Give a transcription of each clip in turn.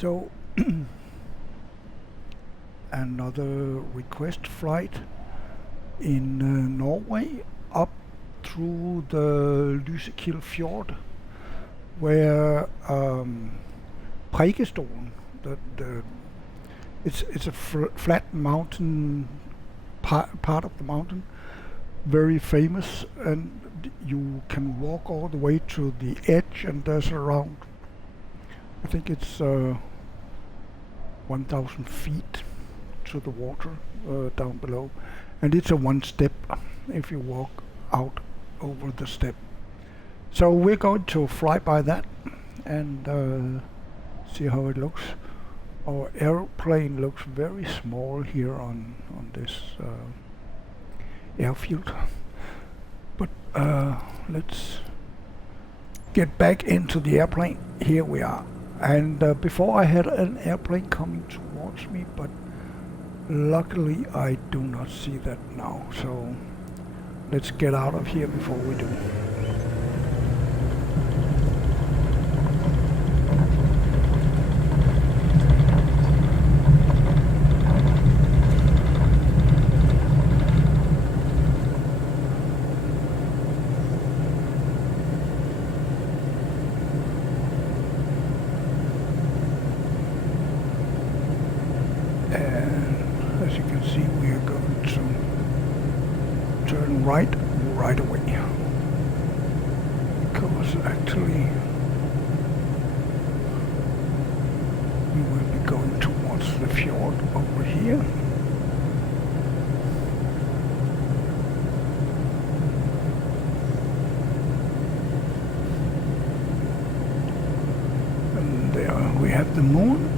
So another request flight in Norway up through the Lysekil fjord, where Preikestolen, it's a flat mountain part of the mountain, very famous, and you can walk all the way to the edge, and there's around, I think it's 1,000 feet to the water down below, and it's a one step if you walk out over the step. So we're going to fly by that and see how it looks. Our airplane looks very small here on this airfield, but let's get back into the airplane. Here we are, and before I had an airplane coming towards me, but luckily I do not see that now, so let's get out of here before we do. As you can see, we are going to turn right away, because actually we will be going towards the fjord over here. And there we have the moon.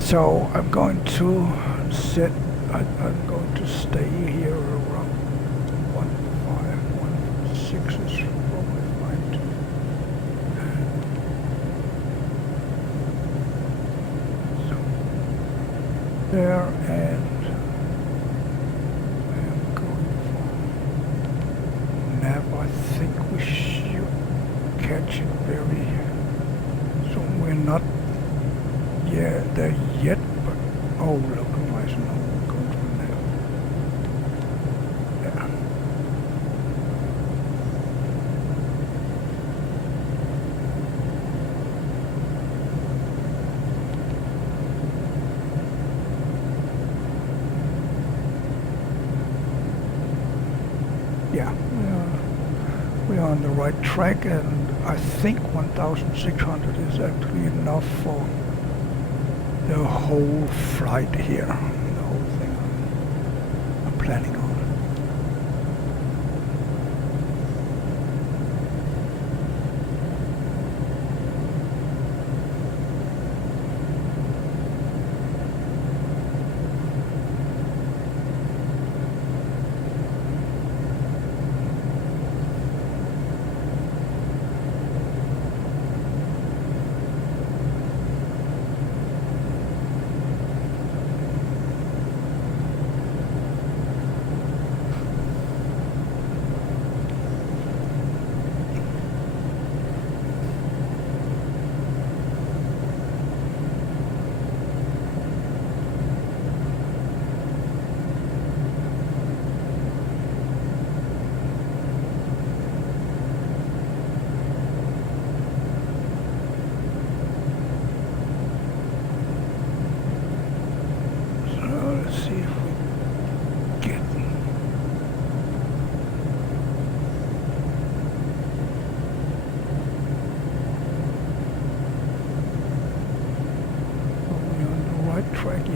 So I'm going to set, I'm going to stay here around 1.5, 1.6 is probably fine too. So there, and I'm going for nav. I think we should catch it very soon. We're not there yet, but oh, localize, no, we're going to nav. Yeah, we're on the right track, and I think 1,600 is actually enough for the whole flight here, the whole thing I'm planning on.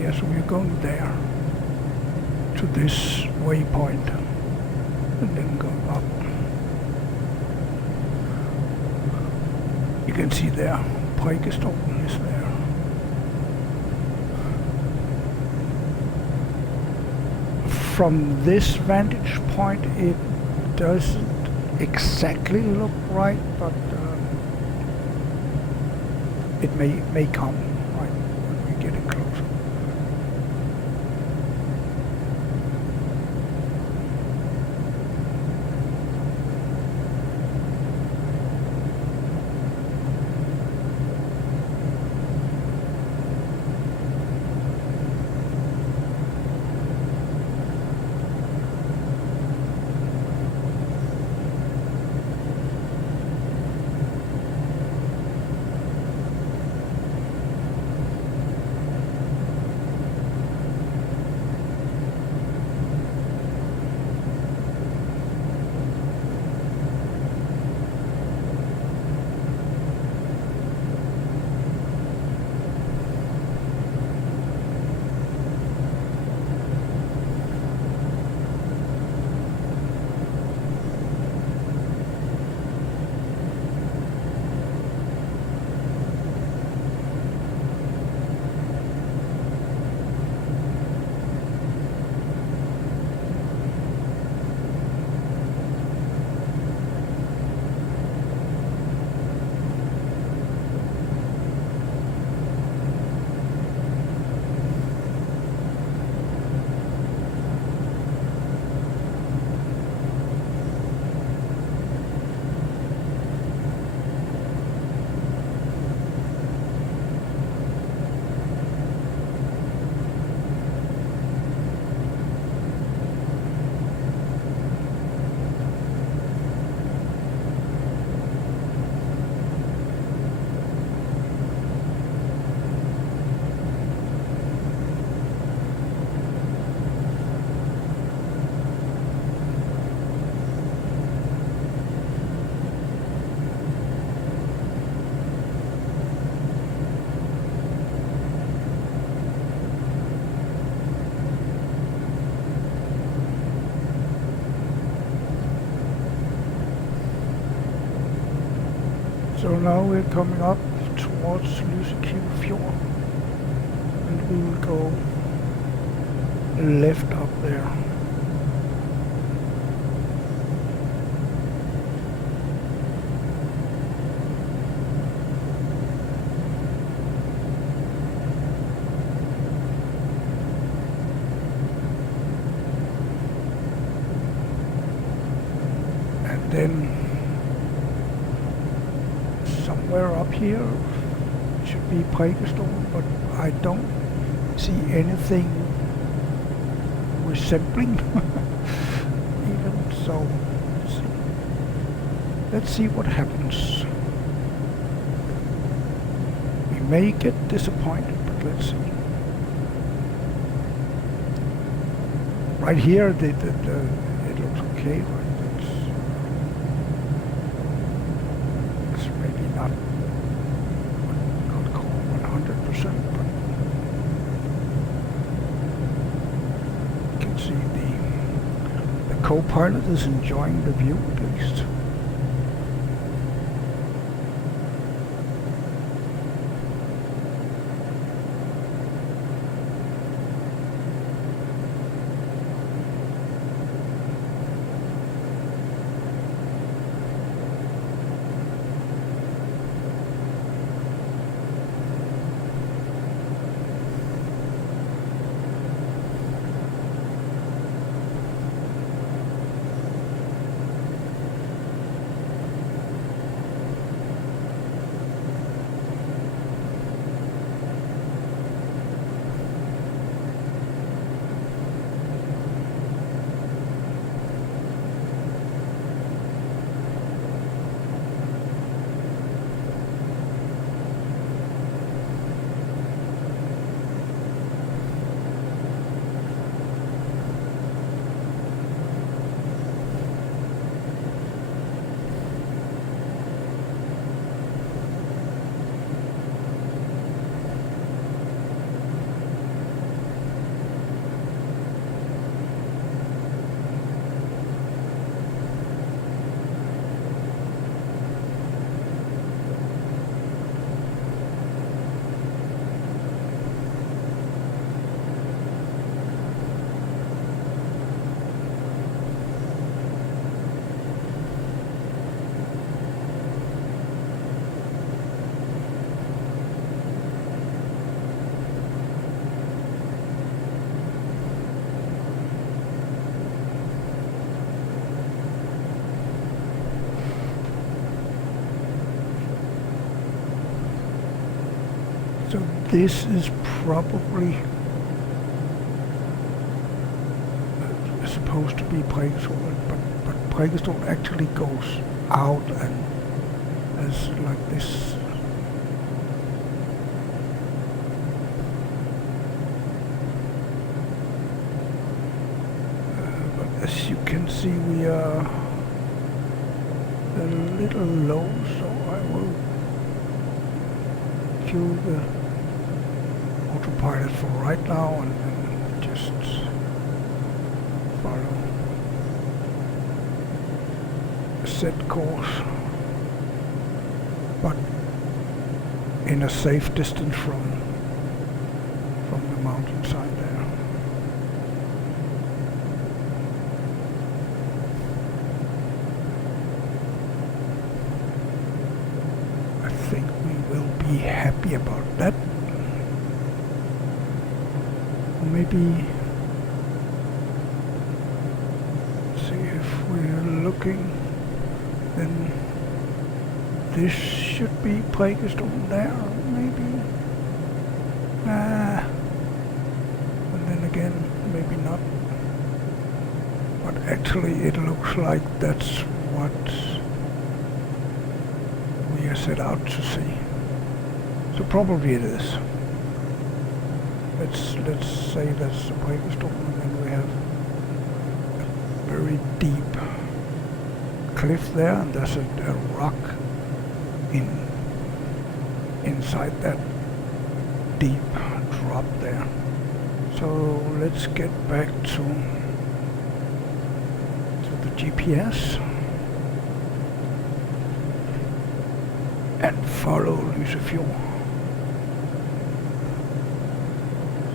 Yes, we're going there to this waypoint and then go up. You can see there, Preikestolen is there. From this vantage point, it doesn't exactly look right, but it may come right. So now we're coming up towards Lysekil fjord, and we will go left up there. And then somewhere up here should be Preikestolen, but I don't see anything resembling even so. Let's see what happens. We may get disappointed, but let's see. Right here, it looks okay, right? It's maybe not call 100%, but you can see the co-pilot is enjoying the view at least. So this is probably supposed to be Preikestolen, but Preikestolen actually goes out and as like this. But as you can see, we are a little low, so I will cue the autopilot for right now and just follow a set course, but in a safe distance from the mountainside there. I think we will be happy about that. Or maybe see if we're looking, then this should be Preikestolen there, maybe. And then again, maybe not. But actually it looks like that's what we are set out to see. So probably it is. Let's say that's the Preikestolen, and then we have a very deep cliff there, and there's a rock inside that deep drop there. So let's get back to the GPS. and follow Lysekil.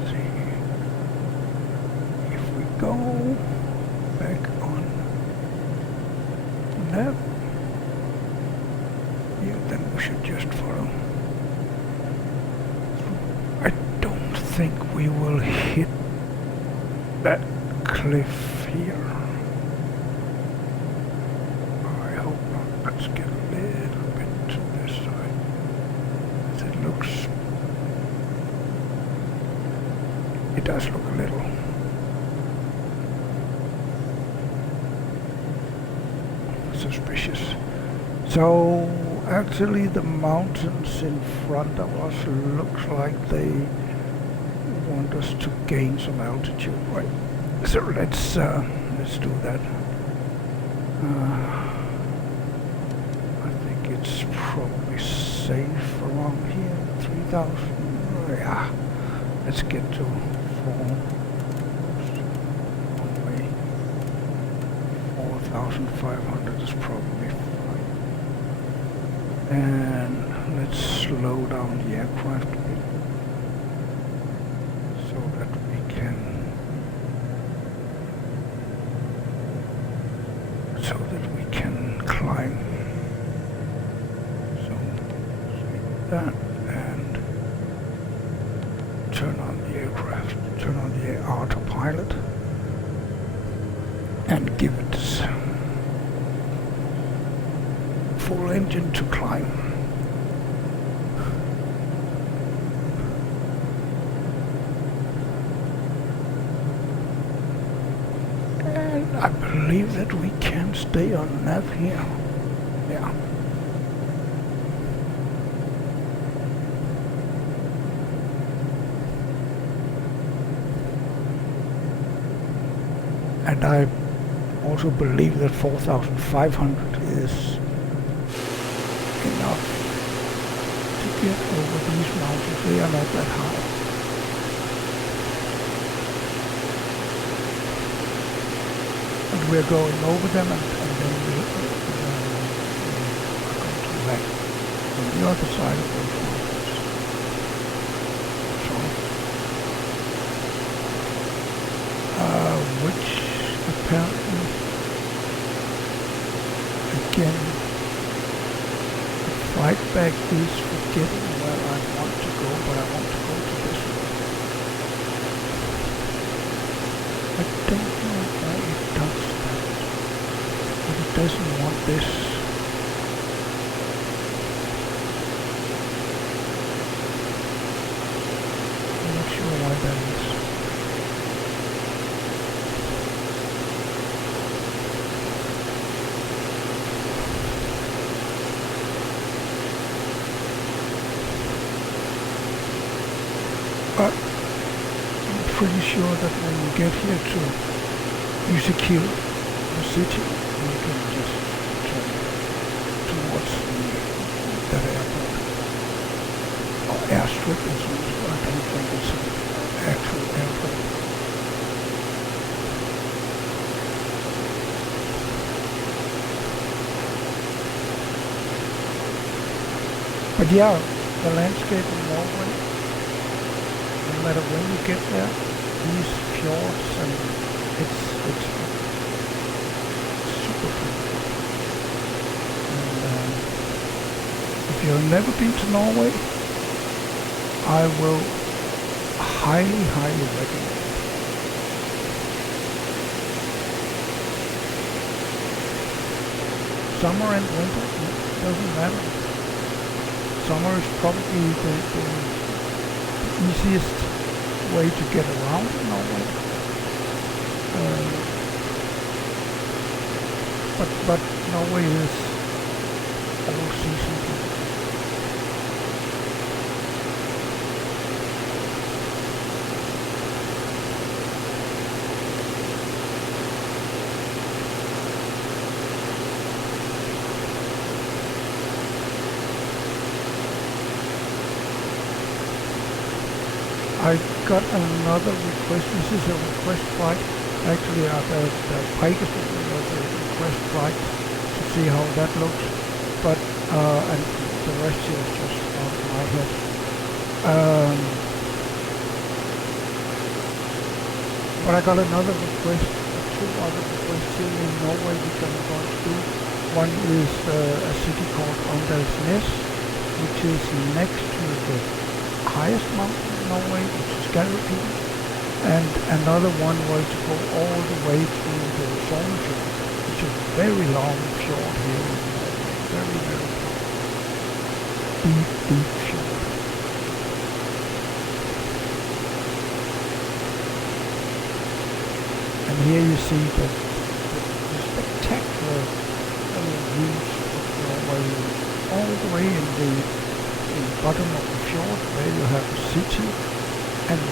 See, if we go back on nav, yeah, then we should just follow. I don't think we will hit that cliff here. I hope not. Let's get a little bit to this side. As it looks, it does look a little. Suspicious. So actually the mountains in front of us looks like they want us to gain some altitude, right? So let's do that. I think it's probably safe around here, 3,000. Yeah, let's get to 4,500 is probably fine. And let's slow down the aircraft a bit so that we can climb. So select that and turn on the aircraft, turn on the autopilot and give it full engine to climb. And I believe that we can stay on nav here. Yeah. And I also believe that 4,500 is enough to get over these mountains. They are not that high. And we're going over them and then we are going to land on the other side of those mountains. So, which apparently, again, the flight back is forgetting where I want to go, but I want to go to this one. I don't know why it does that, but it doesn't want this. I'm not sure why that is. But I'm pretty sure that when we get here to Lysekil, the city, we can just turn towards that airport. Or airstrip is not, I don't think it's an actual airport. But yeah, the landscape in Norway, no matter when you get there, these fjords and it's super beautiful. And if you've never been to Norway, I will highly recommend it. Summer and winter, it doesn't matter. Summer is probably the easiest way to get around in Norway. But Norway is all season beautiful. I got another request. This is a request flight. Actually, the Preikestolen was a request flight to see how that looks. But and the rest here is just on my head. Um, but I got another request, two other requests here in Norway which I'm going to do. One is a city called Åndalsnes, which is next to the highest mountain in Norway, which is Lysekil. And another one was to go all the way through the Stavanger, which is a very long fjord here in Norway. Very, very long. Deep, deep fjord. And here you see the spectacular views of Norway, all the way in the bottom of the fjord, where you have a city, and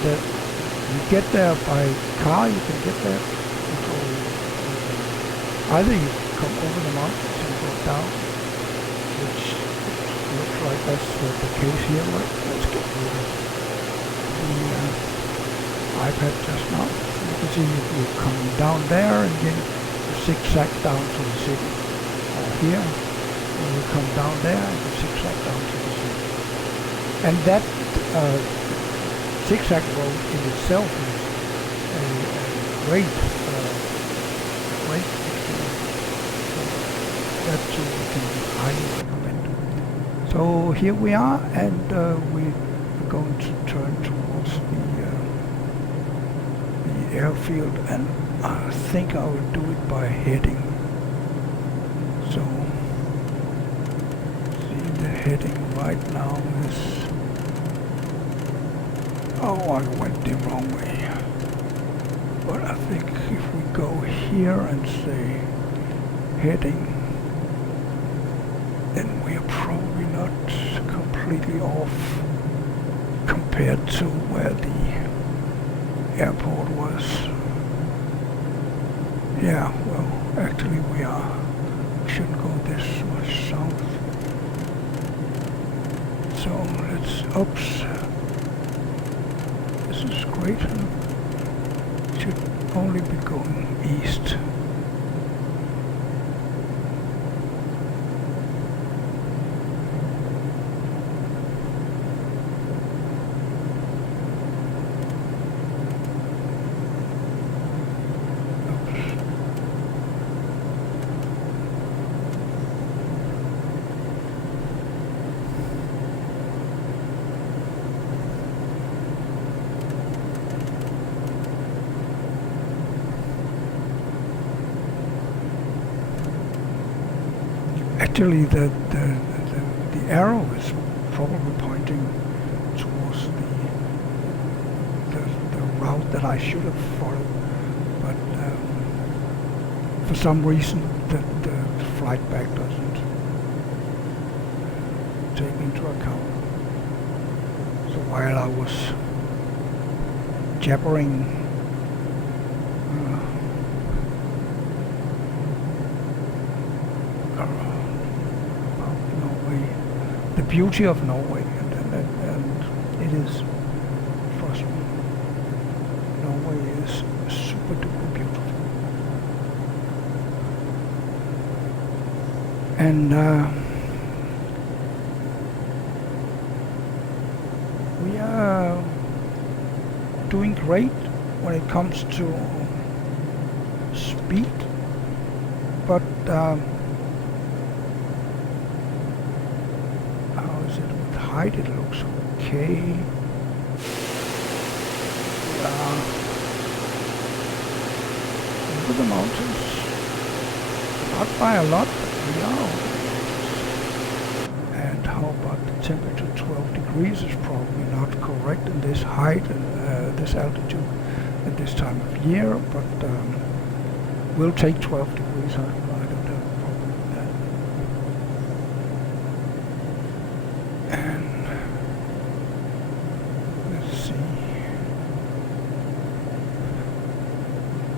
you get there by car. You can get there. You go either you come over the mountains and go down, which looks like that's the case here. Let's get rid of the iPad just now. You can see you come down there and then you zigzag down to the city. Or here, you come down there and you zigzag down to the city. And that zigzag road in itself is a great experience. So that too we can highly recommend. So here we are, and we're going to turn towards the airfield, and I think I will do it by heading. So see, the heading right now is, oh, I went the wrong way. But I think if we go here and say heading, then we are probably not completely off compared to where the airport was. Yeah, well, actually we are. We shouldn't go this much south. So let's, oops. This is great. Should only be going east. Actually, the arrow is probably pointing towards the route that I should have followed, but for some reason the flight back doesn't take into account. So while I was jabbering the beauty of Norway, and it is, trust me, Norway is super duper beautiful. And we are doing great when it comes to speed, but height, it looks okay. Over the mountains, not by a lot, but we are. And how about the temperature? 12 degrees is probably not correct in this height and this altitude at this time of year, but we'll take 12 degrees. I don't have a problem with that. And let's see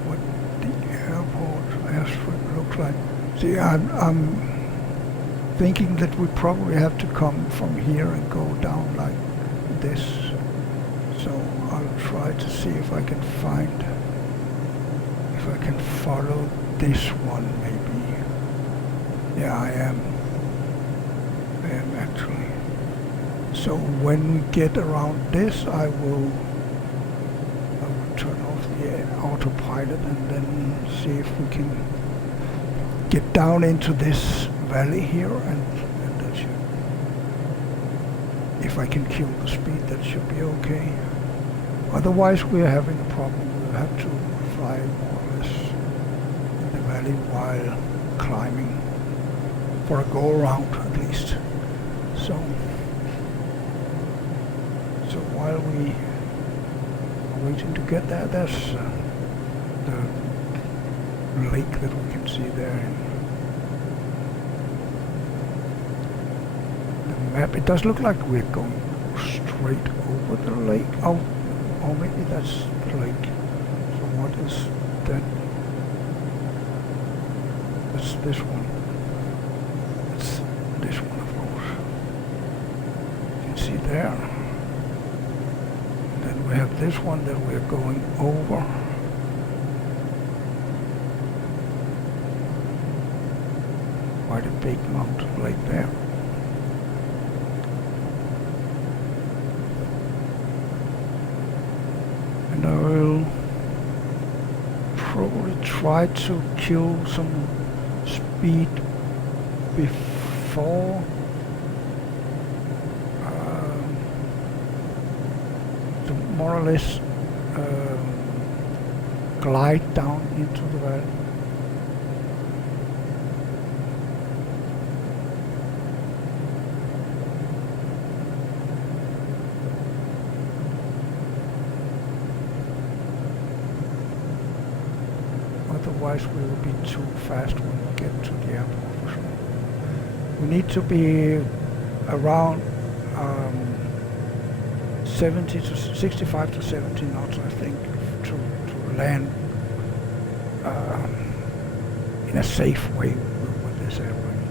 what the airport airstrip looks like. See, I'm thinking that we probably have to come from here and go down like this. So I'll try to see if I can find, if I can follow this one maybe. Yeah, I am. I am actually. So when we get around this, I will turn off the autopilot and then see if we can get down into this valley here, and that should, if I can kill the speed, that should be okay. Otherwise we're having a problem. We'll have to fly more or less in the valley while climbing for a go around at least. So while we are waiting to get there, there's the lake that we can see there. The map, it does look like we're going straight over the lake. Oh, or maybe that's the lake. So what is that? That's this one. It's this one, of course. You can see there. Then we have this one that we're going over. Quite a big mountain lake there. And I will probably try to kill some speed before to more or less glide down into the valley. Otherwise we will be too fast when we get to the airport for sure. We need to be around 65 to 70 knots, I think, to land in a safe way with this airplane.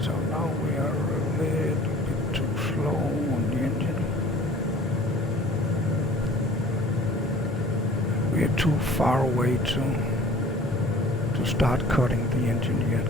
So now we are a little bit too slow on the engine. We are too far away to start cutting the engine yet.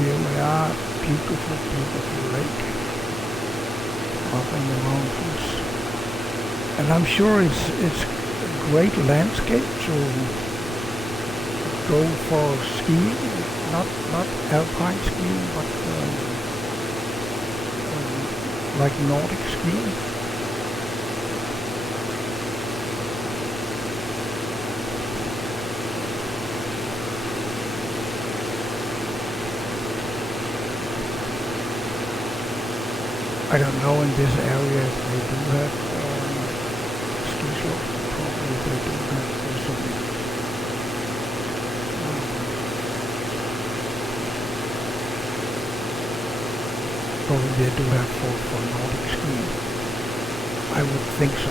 Here we are, beautiful, beautiful lake up in the mountains, and I'm sure it's a great landscape to go for skiing, not alpine skiing, but like Nordic skiing. I don't know in this area if they do have ski slopes. Probably they do have some. Probably they do have for Nordic skiing. I would think so.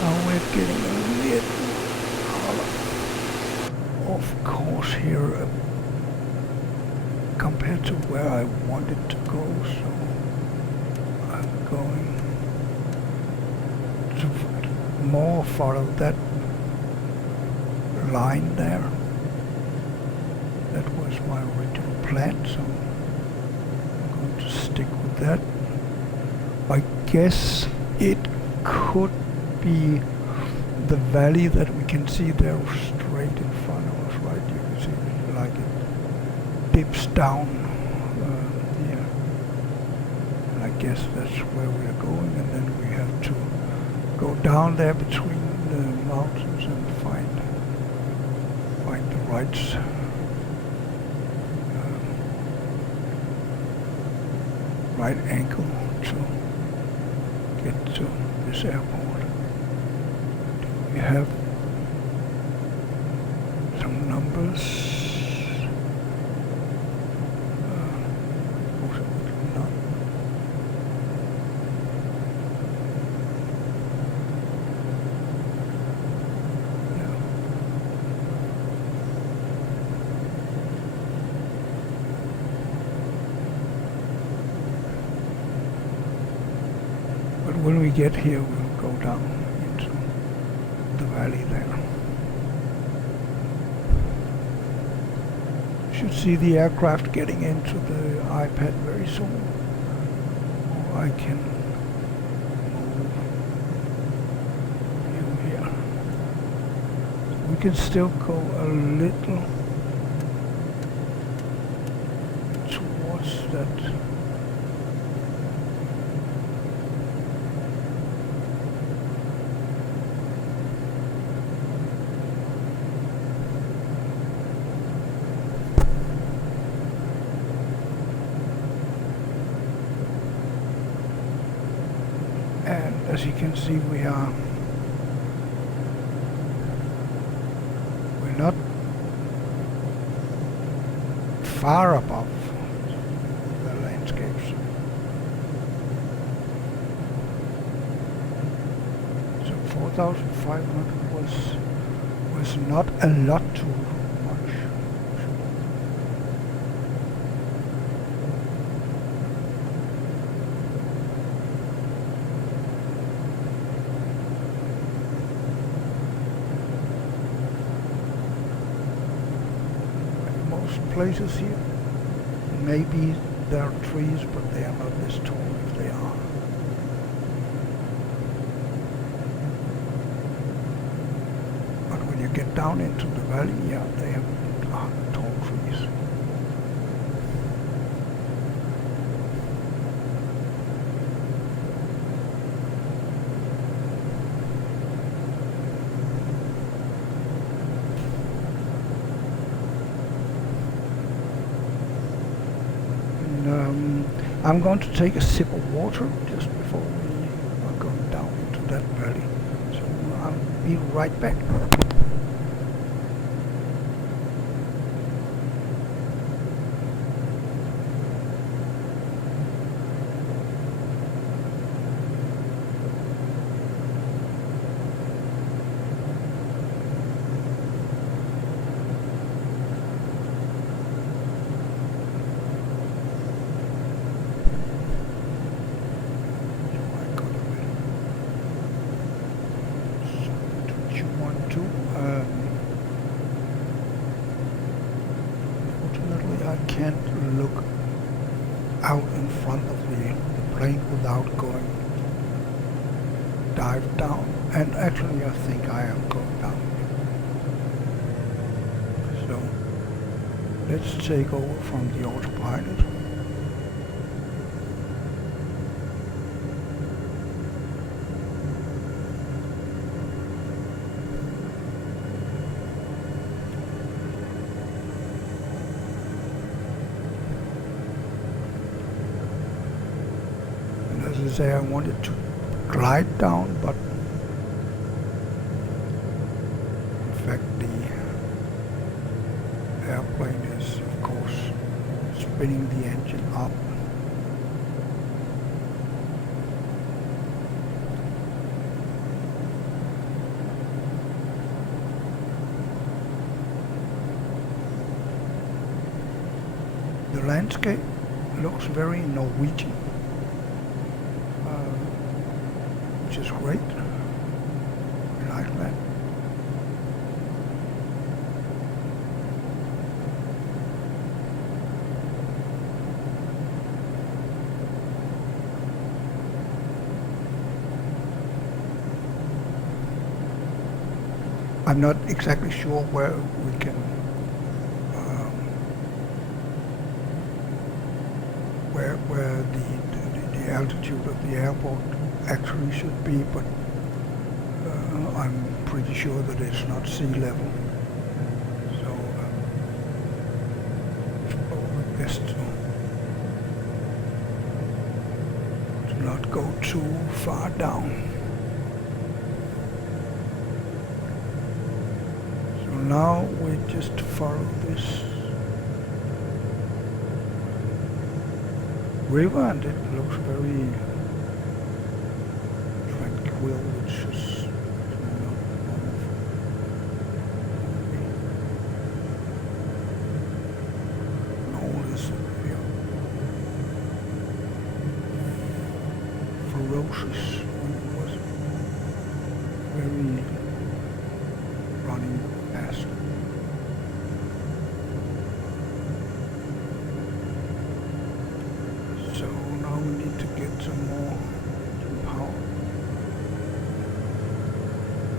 Now we're getting a little off course here compared to where I wanted to go, so I'm going to more follow that line there. That was my original plan, so I'm going to stick with that. I guess it could be the valley that we can see there straight in front of us, right? You can see it like it dips down here. And I guess that's where we are going, and then we have to go down there between the mountains and find the right angle to get to this airport. We have some numbers. when we get here, we'll go down into the valley there. You should see the aircraft getting into the iPad very soon. Or I can move you here. We can still go a little towards that. And as you can see, we're not far above the landscapes. So 4,500 was not a lot too much. Places here. Maybe there are trees, but they are not this tall if they are. But when you get down into the valley, yeah, they have tall trees. I'm going to take a sip of water just before we are going down into that valley. So I'll be right back. Unfortunately, I can't look out in front of the plane without going dive down. And actually, I think I am going down. So let's take over from the autopilot. As I say, I wanted to glide down, but in fact the airplane is, of course, spinning the engine up. The landscape looks very Norwegian. Which is great. I like that. I'm not exactly sure where we can where the altitude of the airport actually should be, but I'm pretty sure that it's not sea level. So it's best to not go too far down. So now we just follow this river, and it looks very tranquil, which is known as ferocious. me running fast. So now we need to get some more engine power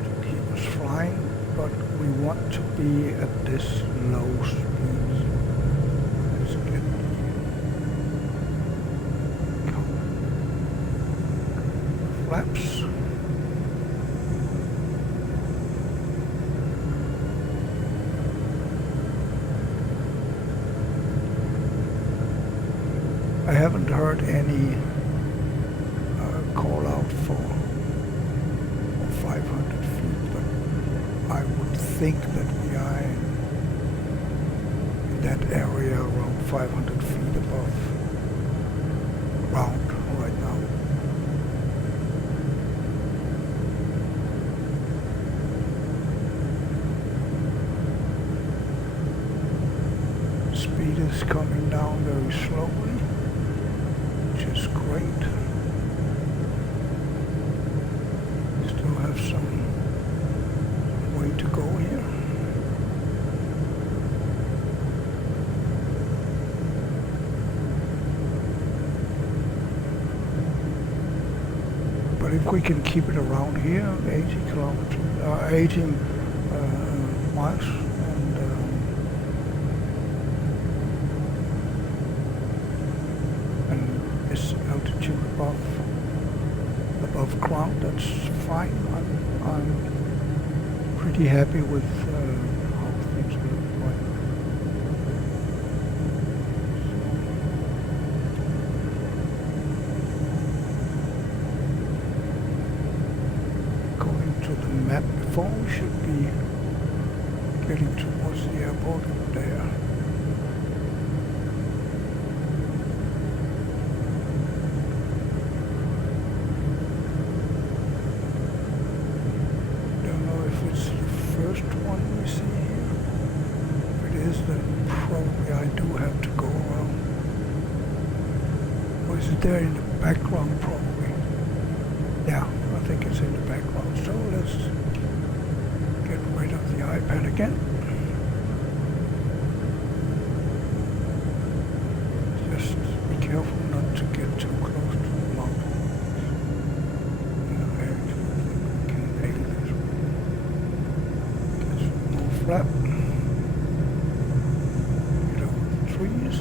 to keep us flying, but we want to be at this low speed. Let's get the flaps. I haven't heard any call out for 500 feet, but I would think that we are in that area around 500 feet above ground right now. Speed is coming down very slowly, which is great. Still have some way to go here. But if we can keep it around here, 80 kilometers, 18 miles, and this altitude above ground, that's fine. I'm pretty happy with how things look right now. According to the map before, we should be getting towards the airport there. There in the background probably. Yeah, I think it's in the background. So let's get rid of the iPad again. Just be careful not to get too close to the mountain. I actually think we can nail this one. Get some more flap. Get over the trees.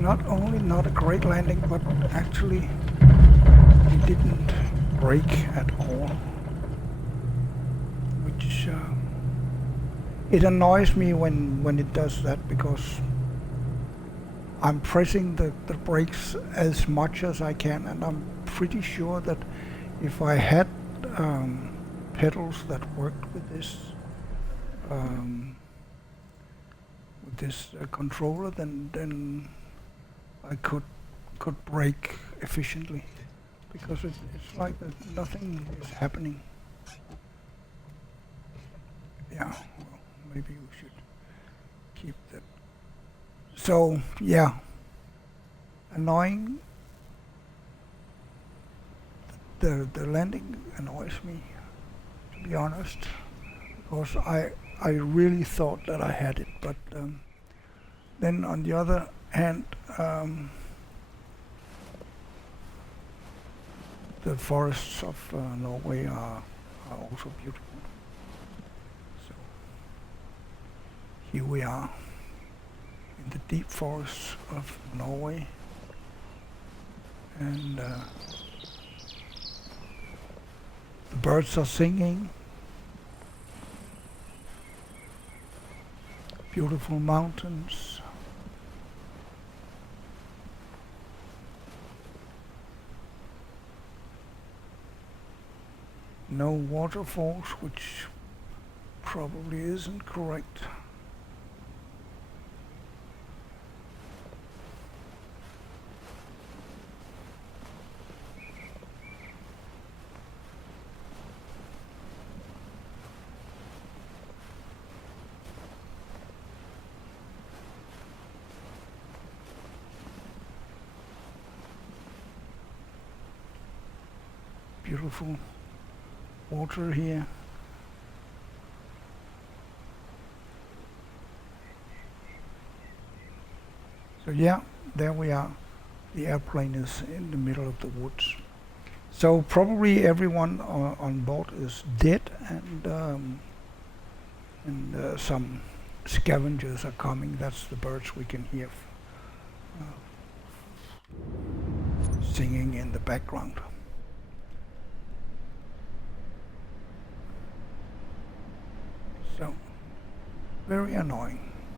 Not only not a great landing, but actually it didn't brake at all, which it annoys me when it does that, because I'm pressing the brakes as much as I can, and I'm pretty sure that if I had pedals that worked with this controller, then I could brake efficiently, because it's like that nothing is happening. Yeah, well, maybe we should keep that. So yeah, annoying. The landing annoys me, to be honest, because I really thought that I had it, but then on the other hand, the forests of Norway are also beautiful. So here we are in the deep forests of Norway, and the birds are singing. Beautiful mountains. No waterfalls, which probably isn't correct. Beautiful water here. So yeah, there we are. The airplane is in the middle of the woods. So probably everyone on board is dead, and some scavengers are coming. That's the birds we can hear singing in the background. So very annoying.